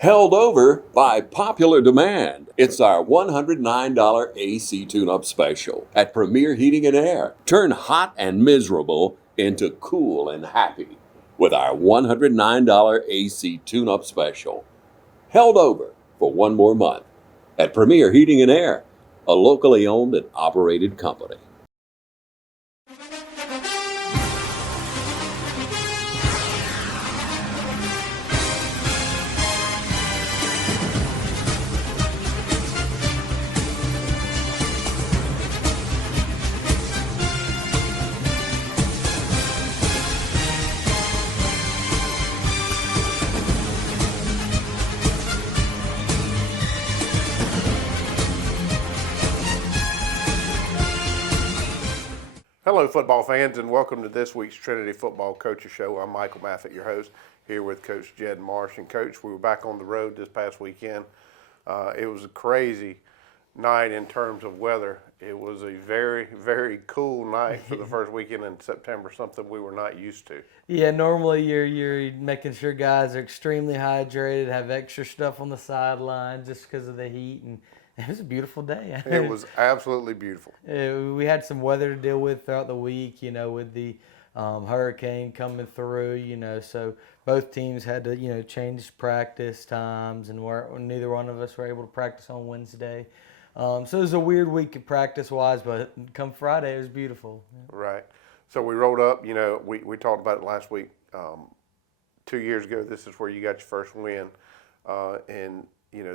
Held over by popular demand. It's our $109 AC tune-up special at Premier Heating and Air. Turn hot and miserable into cool and happy with our $109 AC tune-up special. Held over for one more month at Premier Heating and Air, a locally owned and operated company. Hello, football fans, and welcome to this week's Trinity Football Coaches Show. I'm Michael Maffett, your host, here with Coach Jed Marsh. And, Coach, we were back on the road this past weekend. It was a crazy night in terms of weather. It was a very, very cool night for the first weekend in September, something we were not used to. Yeah, normally you're making sure guys are extremely hydrated, have extra stuff on the sideline just because of the heat, and it was a beautiful day. It was absolutely beautiful. We had some weather to deal with throughout the week, with the hurricane coming through, so both teams had to, change practice times, and neither one of us were able to practice on Wednesday. So it was a weird week practice-wise, but come Friday, it was beautiful. Right. So we rolled up, we talked about it last week. 2 years ago, this is where you got your first win, and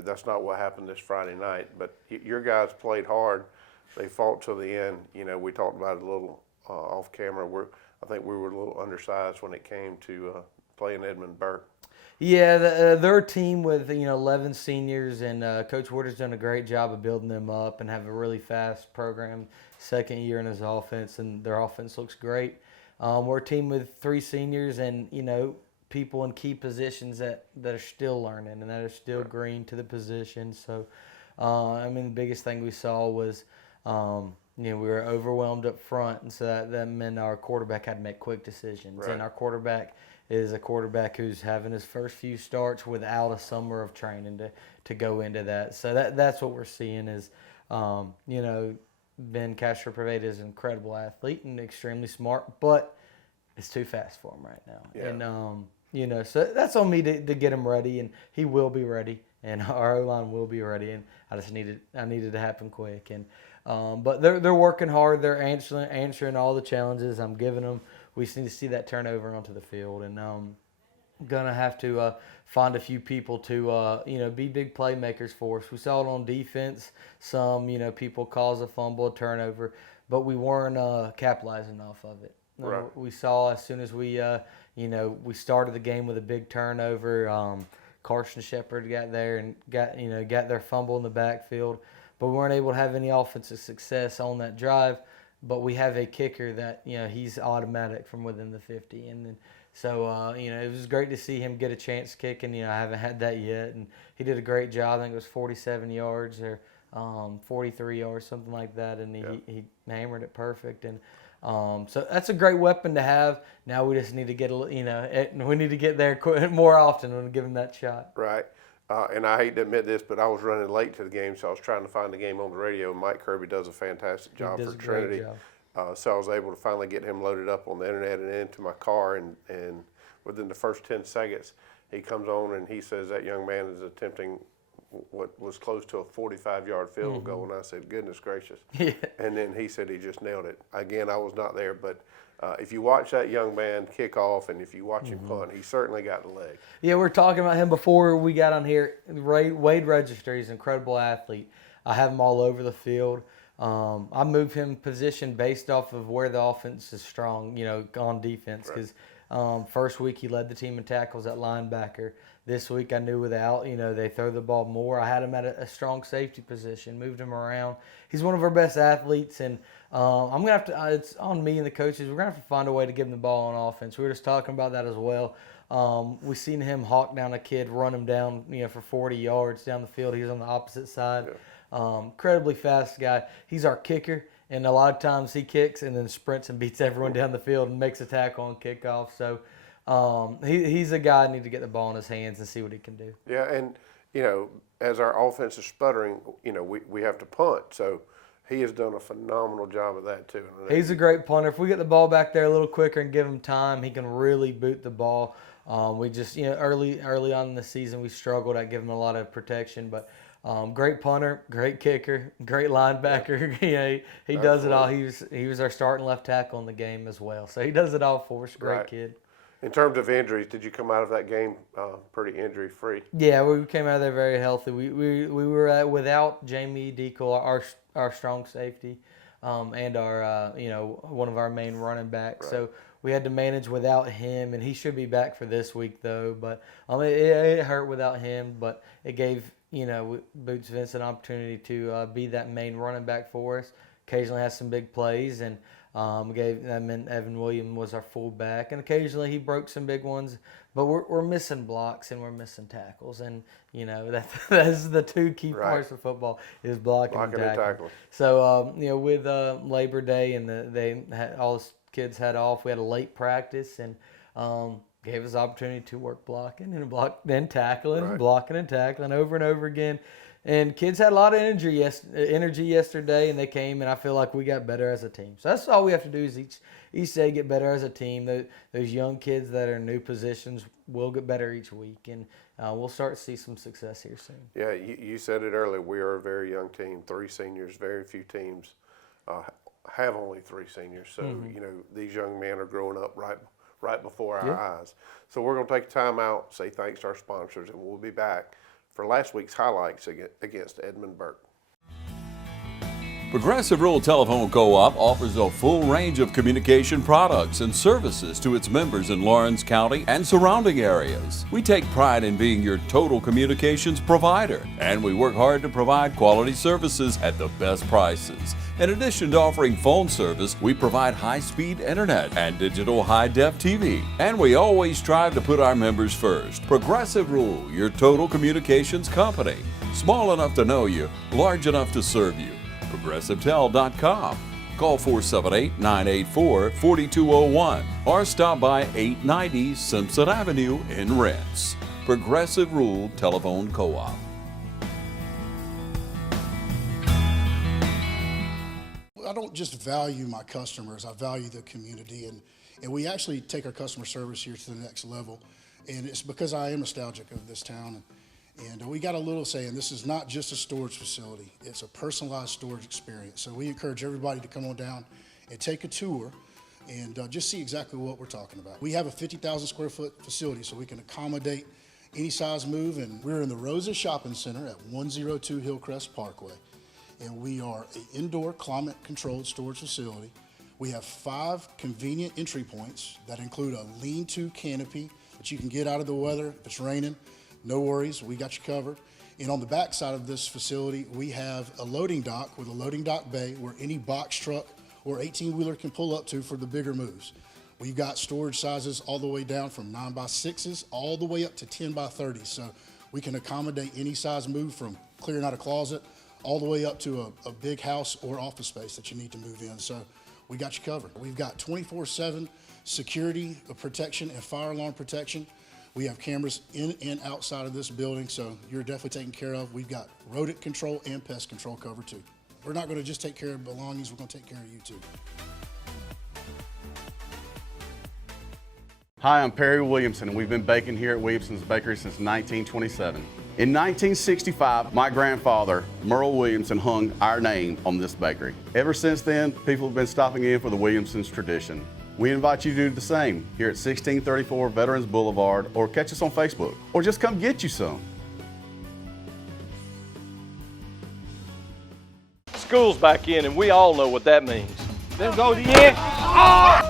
that's not what happened this Friday night, but your guys played hard. They fought to the end. We talked about it a little off camera. I think we were a little undersized when it came to playing Edmund Burke. Yeah, their team with 11 seniors, and Coach Woodard's done a great job of building them up and have a really fast program. Second year in his offense, and their offense looks great. We're a team with 3 seniors, and people in key positions that are still learning and that are still green to the position. So, the biggest thing we saw was, we were overwhelmed up front, and so that meant our quarterback had to make quick decisions. Right. And our quarterback is a quarterback who's having his first few starts without a summer of training to go into that. So that's what we're seeing is, Ben Castro-Preveda is an incredible athlete and extremely smart, but it's too fast for him right now. Yeah. And, so that's on me to get him ready, and he will be ready, and our O-line will be ready, and I needed it to happen quick. And but they're working hard. They're answering all the challenges I'm giving them. We just need to see that turnover onto the field, and gonna have to find a few people to be big playmakers for us. We saw it on defense. Some people cause a fumble, a turnover, but we weren't capitalizing off of it. Right. We saw as soon as we we started the game with a big turnover. Carson Shepard got there and got their fumble in the backfield, but we weren't able to have any offensive success on that drive. But we have a kicker that he's automatic from within the 50, and then so it was great to see him get a chance kicking. I haven't had that yet, and he did a great job. I think it was 47 yards or 43 yards, something like that, and he hammered it perfect. And so that's a great weapon to have. Now we just need to get we need to get there more often and give him that shot. Right. And I hate to admit this, but I was running late to the game, so I was trying to find the game on the radio. Mike Kirby does a fantastic job for Trinity. So I was able to finally get him loaded up on the internet and into my car, and within the first 10 seconds, he comes on and he says that young man is attempting what was close to a 45-yard field goal, and I said, goodness gracious. Yeah. And then he said he just nailed it. Again, I was not there, but if you watch that young man kick off and if you watch him punt, he certainly got the leg. Yeah, we were talking about him before we got on here. Wade Register, he's an incredible athlete. I have him all over the field. I move him position based off of where the offense is strong, on defense. Because first week he led the team in tackles at linebacker. This week I knew without, they throw the ball more. I had him at a strong safety position, moved him around. He's one of our best athletes, and I'm going to have to, it's on me and the coaches, we're going to have to find a way to give him the ball on offense. We were just talking about that as well. We seen him hawk down a kid, run him down, for 40 yards down the field. He was on the opposite side. Incredibly fast guy. He's our kicker, and a lot of times he kicks and then sprints and beats everyone down the field and makes a tackle on kickoff. So He's a guy I need to get the ball in his hands and see what he can do. Yeah, and as our offense is sputtering, we have to punt. So he has done a phenomenal job of that too. He's a great punter. If we get the ball back there a little quicker and give him time, he can really boot the ball. We just, early on in the season, we struggled at giving him a lot of protection, but great punter, great kicker, great linebacker. Yeah. He does it all. He was our starting left tackle in the game as well. So he does it all for us. Great kid. In terms of injuries, did you come out of that game pretty injury free? Yeah, we came out of there very healthy. We were without Jamie Deacle, our strong safety, and our one of our main running backs. Right. So we had to manage without him, and he should be back for this week though. But it hurt without him, but it gave Boots Vince an opportunity to be that main running back for us. Occasionally has some big plays, and Evan Williams was our fullback, and occasionally he broke some big ones. But we're missing blocks and we're missing tackles, and that's the two key parts of football is blocking and tackling. So with Labor Day and all the kids had off, we had a late practice and gave us the opportunity to work blocking and tackling, blocking and tackling over and over again. And kids had a lot of energy yesterday, and they came, and I feel like we got better as a team. So that's all we have to do is each day get better as a team. Those young kids that are in new positions will get better each week, and we'll start to see some success here soon. Yeah, you said it earlier. We are a very young team, 3 seniors. Very few teams have only 3 seniors. So, these young men are growing up right before our eyes. So we're going to take a time out, say thanks to our sponsors, and we'll be back for last week's highlights against Edmund Burke. Progressive Rural Telephone Co-op offers a full range of communication products and services to its members in Lawrence County and surrounding areas. We take pride in being your total communications provider, and we work hard to provide quality services at the best prices. In addition to offering phone service, we provide high-speed internet and digital high-def TV. And we always strive to put our members first. Progressive Rural, your total communications company. Small enough to know you, large enough to serve you. ProgressiveTel.com. Call 478-984-4201 or stop by 890 Simpson Avenue in Rents. Progressive Rural Telephone Co-op. I don't just value my customers, I value the community, and we actually take our customer service here to the next level, and it's because I am nostalgic of this town, and we got a little saying, this is not just a storage facility, it's a personalized storage experience. So we encourage everybody to come on down and take a tour and just see exactly what we're talking about. We have a 50,000 square foot facility, so we can accommodate any size move, and we're in the Roses Shopping Center at 102 Hillcrest Parkway. And we are an indoor climate-controlled storage facility. We have 5 convenient entry points that include a lean-to canopy that you can get out of the weather if it's raining. No worries, we got you covered. And on the back side of this facility, we have a loading dock with a loading dock bay where any box truck or 18-wheeler can pull up to for the bigger moves. We've got storage sizes all the way down from 9x6s all the way up to 10x30s. So we can accommodate any size move from clearing out a closet all the way up to a big house or office space that you need to move in. So we got you covered. We've got 24/7 security protection and fire alarm protection. We have cameras in and outside of this building, so you're definitely taken care of. We've got rodent control and pest control covered too. We're not going to just take care of belongings, we're going to take care of you too. Hi, I'm Perry Williamson, and we've been baking here at Williamson's Bakery since 1927. In 1965, my grandfather, Merle Williamson, hung our name on this bakery. Ever since then, people have been stopping in for the Williamson's tradition. We invite you to do the same here at 1634 Veterans Boulevard, or catch us on Facebook, or just come get you some. School's back in, and we all know what that means. There goes the end. Oh!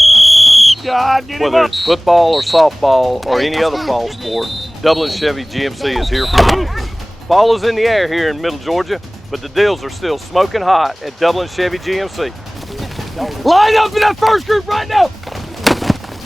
God, get him up. Whether it's football or softball or any other fall sport, Dublin Chevy GMC is here for you. Fall is in the air here in Middle Georgia, but the deals are still smoking hot at Dublin Chevy GMC. Line up in that first group right now.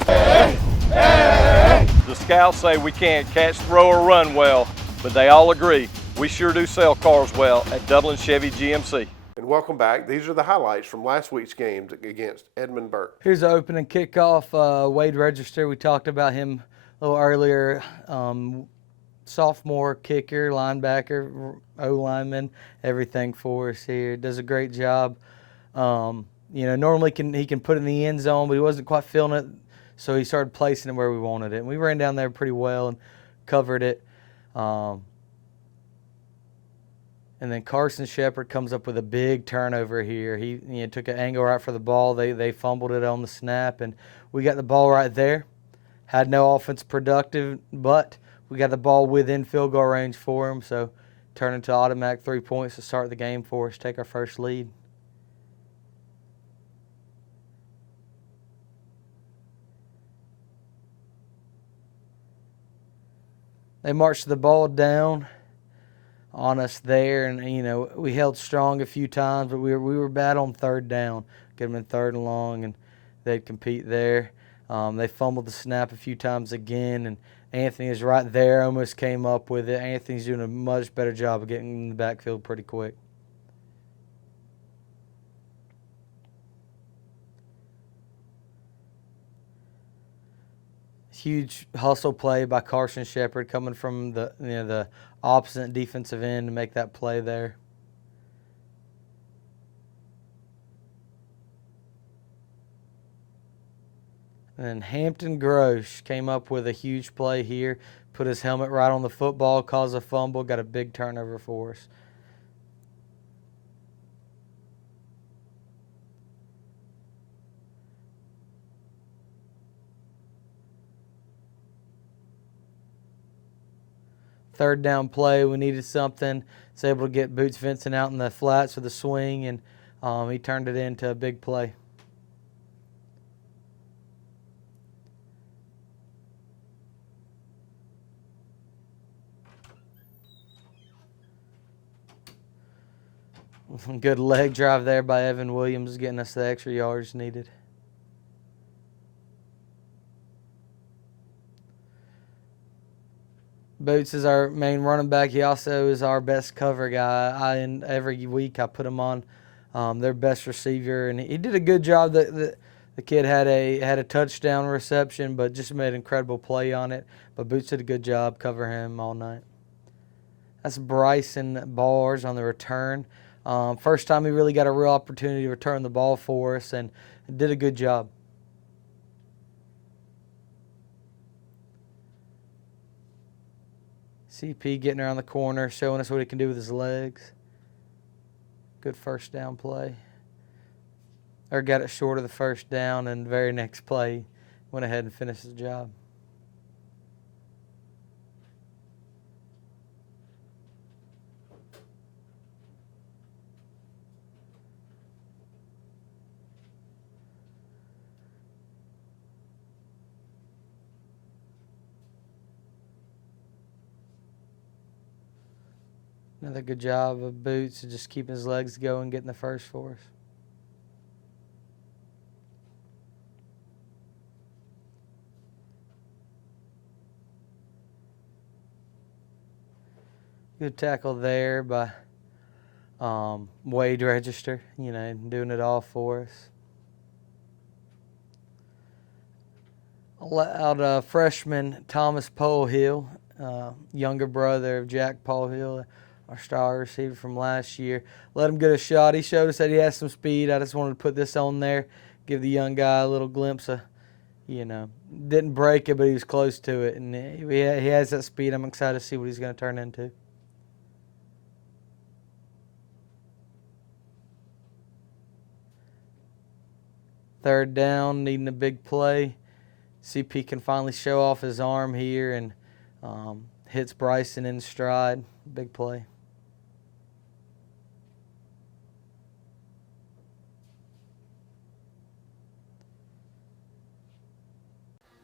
Hey, hey, hey. The scouts say we can't catch, throw, or run well, but they all agree we sure do sell cars well at Dublin Chevy GMC. And welcome back. These are the highlights from last week's games against Edmund Burke. Here's the opening kickoff. Wade Register, we talked about him a little earlier. Sophomore kicker, linebacker, O-lineman, everything for us here. Does a great job. Normally he can put it in the end zone, but he wasn't quite feeling it, so he started placing it where we wanted it. And we ran down there pretty well and covered it. And then Carson Shepard comes up with a big turnover here. He took an angle right for the ball. They fumbled it on the snap, and we got the ball right there. Had no offense productive, but we got the ball within field goal range for him, so turned into automatic 3 points to start the game for us, take our first lead. They marched the ball down on us there, and we held strong a few times, but we were bad on third down. Get them in third and long, and they'd compete there. They fumbled the snap a few times again, and Anthony is right there, almost came up with it. Anthony's doing a much better job of getting in the backfield pretty quick. Huge hustle play by Carson Shepard coming from the opposite defensive end to make that play there. And then Hampton Grosh came up with a huge play here, put his helmet right on the football, caused a fumble, got a big turnover for us. Third down play, we needed something. Was able to get Boots Vincent out in the flats with a swing, and he turned it into a big play. Good leg drive there by Evan Williams, getting us the extra yards needed. Boots is our main running back. He also is our best cover guy. Every week I put him on their best receiver, and he did a good job. The kid had a touchdown reception, but just made an incredible play on it. But Boots did a good job covering him all night. That's Bryson Bars on the return. First time he really got a real opportunity to return the ball for us, and did a good job. CP getting around the corner, showing us what he can do with his legs. Good first down play. Or got it short of the first down, and the very next play went ahead and finished the job. Another good job of Boots of just keeping his legs going, getting the first for us. Good tackle there by Wade Register, doing it all for us. Allowed freshman Thomas Polehill, younger brother of Jack Polehill, our star receiver from last year. Let him get a shot. He showed us that he has some speed. I just wanted to put this on there, give the young guy a little glimpse of, didn't break it, but he was close to it. And he has that speed. I'm excited to see what he's going to turn into. Third down, needing a big play. CP can finally show off his arm here and hits Bryson in stride. Big play.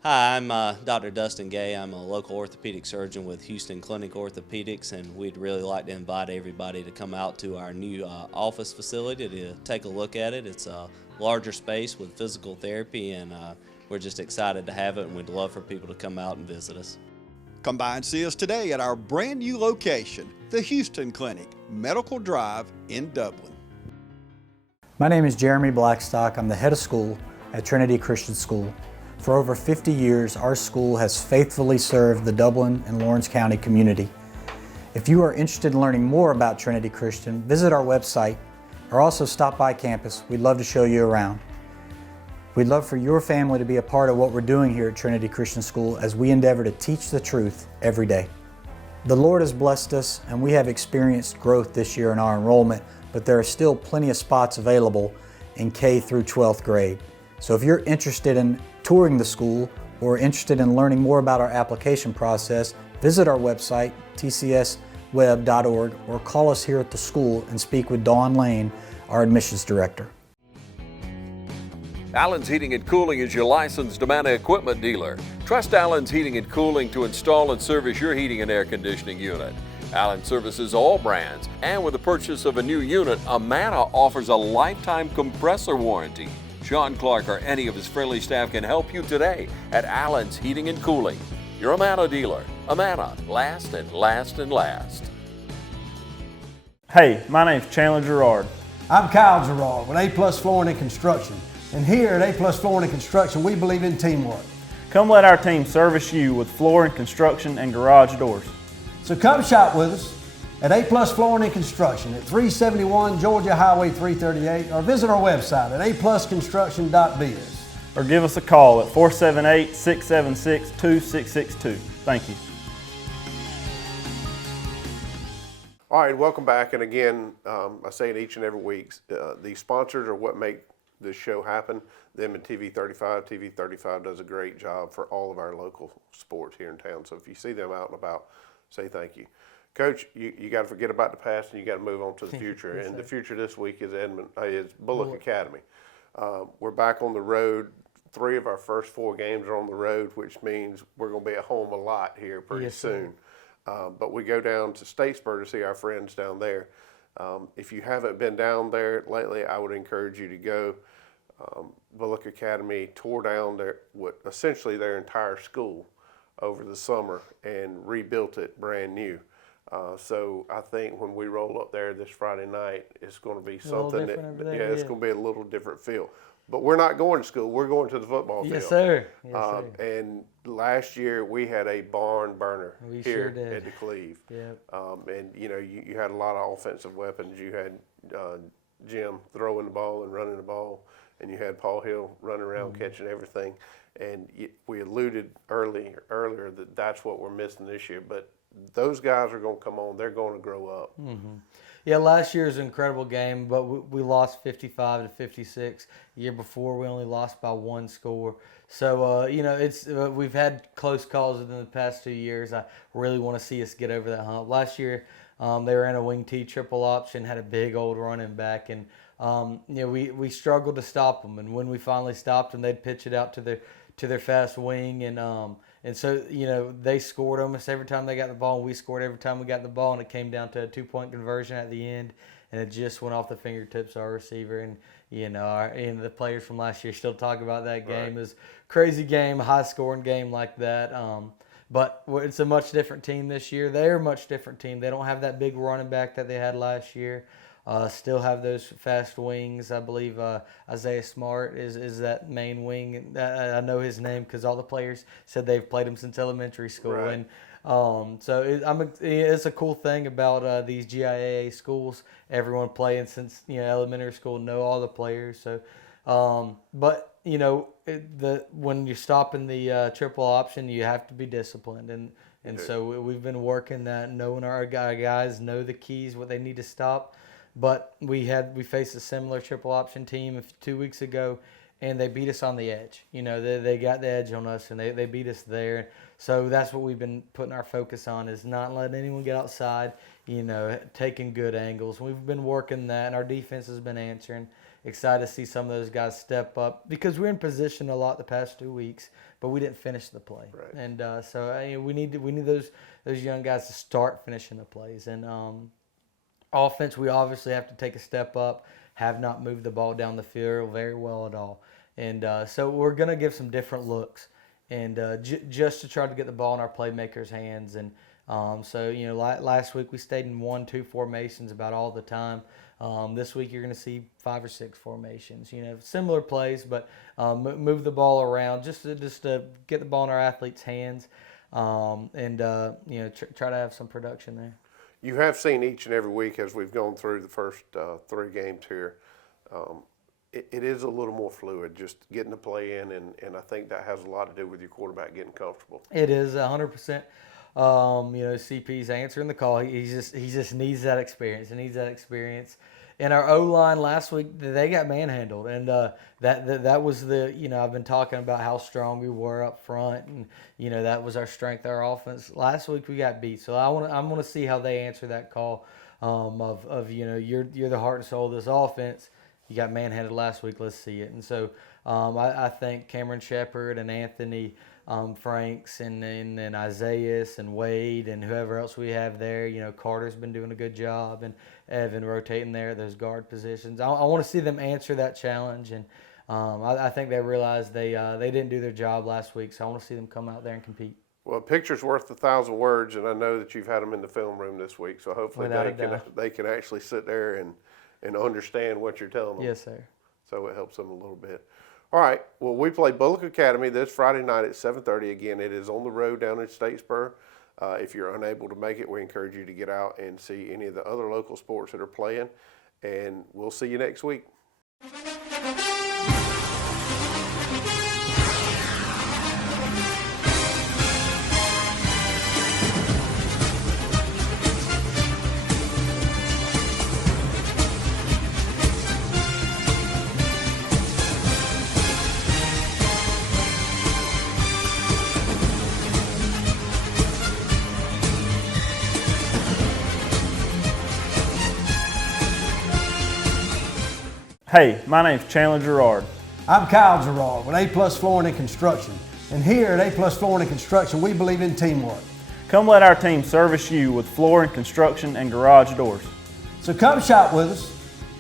Hi, I'm Dr. Dustin Gay. I'm a local orthopedic surgeon with Houston Clinic Orthopedics, and we'd really like to invite everybody to come out to our new office facility to take a look at it. It's a larger space with physical therapy, and we're just excited to have it, and we'd love for people to come out and visit us. Come by and see us today at our brand new location, the Houston Clinic, Medical Drive in Dublin. My name is Jeremy Blackstock. I'm the head of school at Trinity Christian School. For over 50 years, our school has faithfully served the Dublin and Lawrence County community. If you are interested in learning more about Trinity Christian, visit our website or also stop by campus. We'd love to show you around. We'd love for your family to be a part of what we're doing here at Trinity Christian School as we endeavor to teach the truth every day. The Lord has blessed us and we have experienced growth this year in our enrollment, but there are still plenty of spots available in K through 12th grade. So if you're interested in touring the school or interested in learning more about our application process, visit our website, tcsweb.org, or call us here at the school and speak with Dawn Lane, our admissions director. Allen's Heating and Cooling is your licensed Amana equipment dealer. Trust Allen's Heating and Cooling to install and service your heating and air conditioning unit. Allen services all brands, and with the purchase of a new unit, Amana offers a lifetime compressor warranty. Sean Clark or any of his friendly staff can help you today at Allen's Heating and Cooling. Your Amana dealer. Amana, last and last and last. Hey, my name's Chandler Gerard. I'm Kyle Gerard with A+ Flooring and Construction. And here at A+ Flooring and Construction, we believe in teamwork. Come let our team service you with flooring, construction, and garage doors. So come shop with us at A+ Flooring and Construction at 371 Georgia Highway 338, or visit our website at aplusconstruction.biz. Or give us a call at 478-676-2662. Thank you. All right, welcome back. And again, I say it each and every week, the sponsors are what make this show happen. Them and TV35. TV35 does a great job for all of our local sports here in town. So if you see them out and about, say thank you. Coach, you got to forget about the past and you got to move on to the future. Yes, and sir. the future this week is Bullock Academy. We're back on the road. 3 of our first 4 games are on the road, which means we're going to be at home a lot here pretty soon. But we go down to Statesboro to see our friends down there. If you haven't been down there lately, I would encourage you to go. Bullock Academy tore down essentially their entire school over the summer and rebuilt it brand new. So I think when we roll up there this Friday night, it's going to be something it's going to be a little different feel. But we're not going to school. We're going to the football field. Yes, sir. Yes, sir. And last year we had a barn burner here sure at the Cleve. Yep. And you had a lot of offensive weapons. You had Jim throwing the ball and running the ball, and you had Paul Hill running around catching everything. And we alluded earlier that that's what we're missing this year. But those guys are going to come on. They're going to grow up. Mm-hmm. Yeah, last year was an incredible game, but we lost 55-56. The year before, we only lost by 1 score. So, it's we've had close calls within the past 2 years. I really want to see us get over that hump. Last year, they ran a wing T triple option, had a big old running back, and we struggled to stop them. And when we finally stopped them, they'd pitch it out to their fast wing, and so, they scored almost every time they got the ball, and we scored every time we got the ball, and it came down to a 2-point conversion at the end, and it just went off the fingertips of our receiver. And, and the players from last year still talk about that game. Right. It was a crazy game, a high-scoring game like that. But it's a much different team this year. They're a much different team. They don't have that big running back that they had last year. Still have those fast wings. I believe Isaiah Smart is that main wing. I know his name because all the players said they've played him since elementary school. Right. And so it's a cool thing about these GIAA schools. Everyone playing since elementary school, know all the players. So, but when you're stopping the triple option, you have to be disciplined, and so we've been working that, knowing our guys know the keys, what they need to stop. But we faced a similar triple option team 2 weeks ago, and they beat us on the edge. They got the edge on us, and they beat us there. So that's what we've been putting our focus on, is not letting anyone get outside, taking good angles. We've been working that, and our defense has been answering. Excited to see some of those guys step up, because we're in position a lot the past 2 weeks, but we didn't finish the play. Right. And so we need those young guys to start finishing the plays. And offense, we obviously have to take a step up. Have not moved the ball down the field very well at all. And so we're going to give some different looks, and just to try to get the ball in our playmakers' hands. And So, you know, last week we stayed in 1-2 formations about all the time. This week you're going to see 5 or 6 formations. You know, similar plays, but move the ball around just to get the ball in our athletes' hands, and you know, try to have some production there. You have seen each and every week as we've gone through the first 3 games here. It is a little more fluid, just getting the play in, and I think that has a lot to do with your quarterback getting comfortable. It is 100%. You know, CP's answering the call. He just needs that experience. He needs that experience. And our O-line last week, they got manhandled, and that was the, you know, I've been talking about how strong we were up front, and you know that was our strength, our offense. Last week we got beat, so I want to see how they answer that call of you know, you're the heart and soul of this offense. You got manhandled last week. Let's see it. And so I think Cameron Shepard and Anthony Franks and Isaiah and Wade and whoever else we have there. You know, Carter's been doing a good job, and Evan rotating there at those guard positions. I want to see them answer that challenge, and I think they realized they didn't do their job last week, so I want to see them come out there and compete. Well, a picture's worth 1,000 words, and I know that you've had them in the film room this week, so hopefully they can actually sit there and understand what you're telling them. Yes, sir. So it helps them a little bit. All right. Well, we play Bullock Academy this Friday night at 7:30. Again, it is on the road down in Statesboro. If you're unable to make it, we encourage you to get out and see any of the other local sports that are playing. And we'll see you next week. Hey, my name's Chandler Gerard. I'm Kyle Gerard with A+ Flooring and Construction. And here at A+ Flooring and Construction, we believe in teamwork. Come let our team service you with flooring, construction, and garage doors. So come shop with us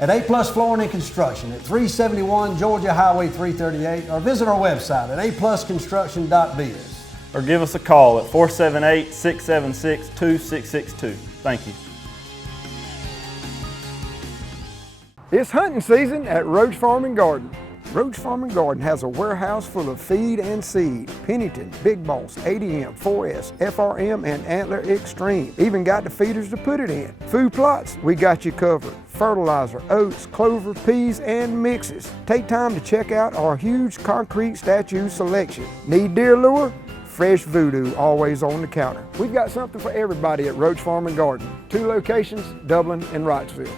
at A+ Flooring and Construction at 371 Georgia Highway 338, or visit our website at aplusconstruction.biz. Or give us a call at 478-676-2662. Thank you. It's hunting season at Roach Farm and Garden. Roach Farm and Garden has a warehouse full of feed and seed. Pennington, Big Boss, ADM, 4S, FRM, and Antler Extreme. Even got the feeders to put it in. Food plots, we got you covered. Fertilizer, oats, clover, peas, and mixes. Take time to check out our huge concrete statue selection. Need deer lure? Fresh Voodoo always on the counter. We've got something for everybody at Roach Farm and Garden. 2 locations, Dublin and Wrightsville.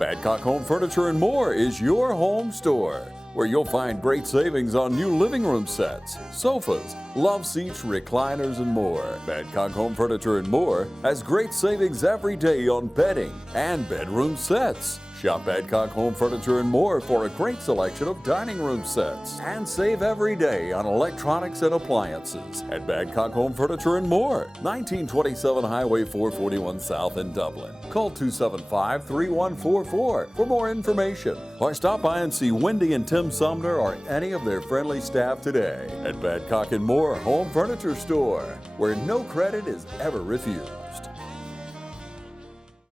Badcock Home Furniture and More is your home store, where you'll find great savings on new living room sets, sofas, love seats, recliners, and more. Badcock Home Furniture and More has great savings every day on bedding and bedroom sets. Shop Badcock Home Furniture and More for a great selection of dining room sets, and save every day on electronics and appliances at Badcock Home Furniture and More, 1927 Highway 441 South in Dublin. Call 275-3144 for more information, or stop by and see Wendy and Tim Sumner or any of their friendly staff today at Badcock and More Home Furniture Store, where no credit is ever refused.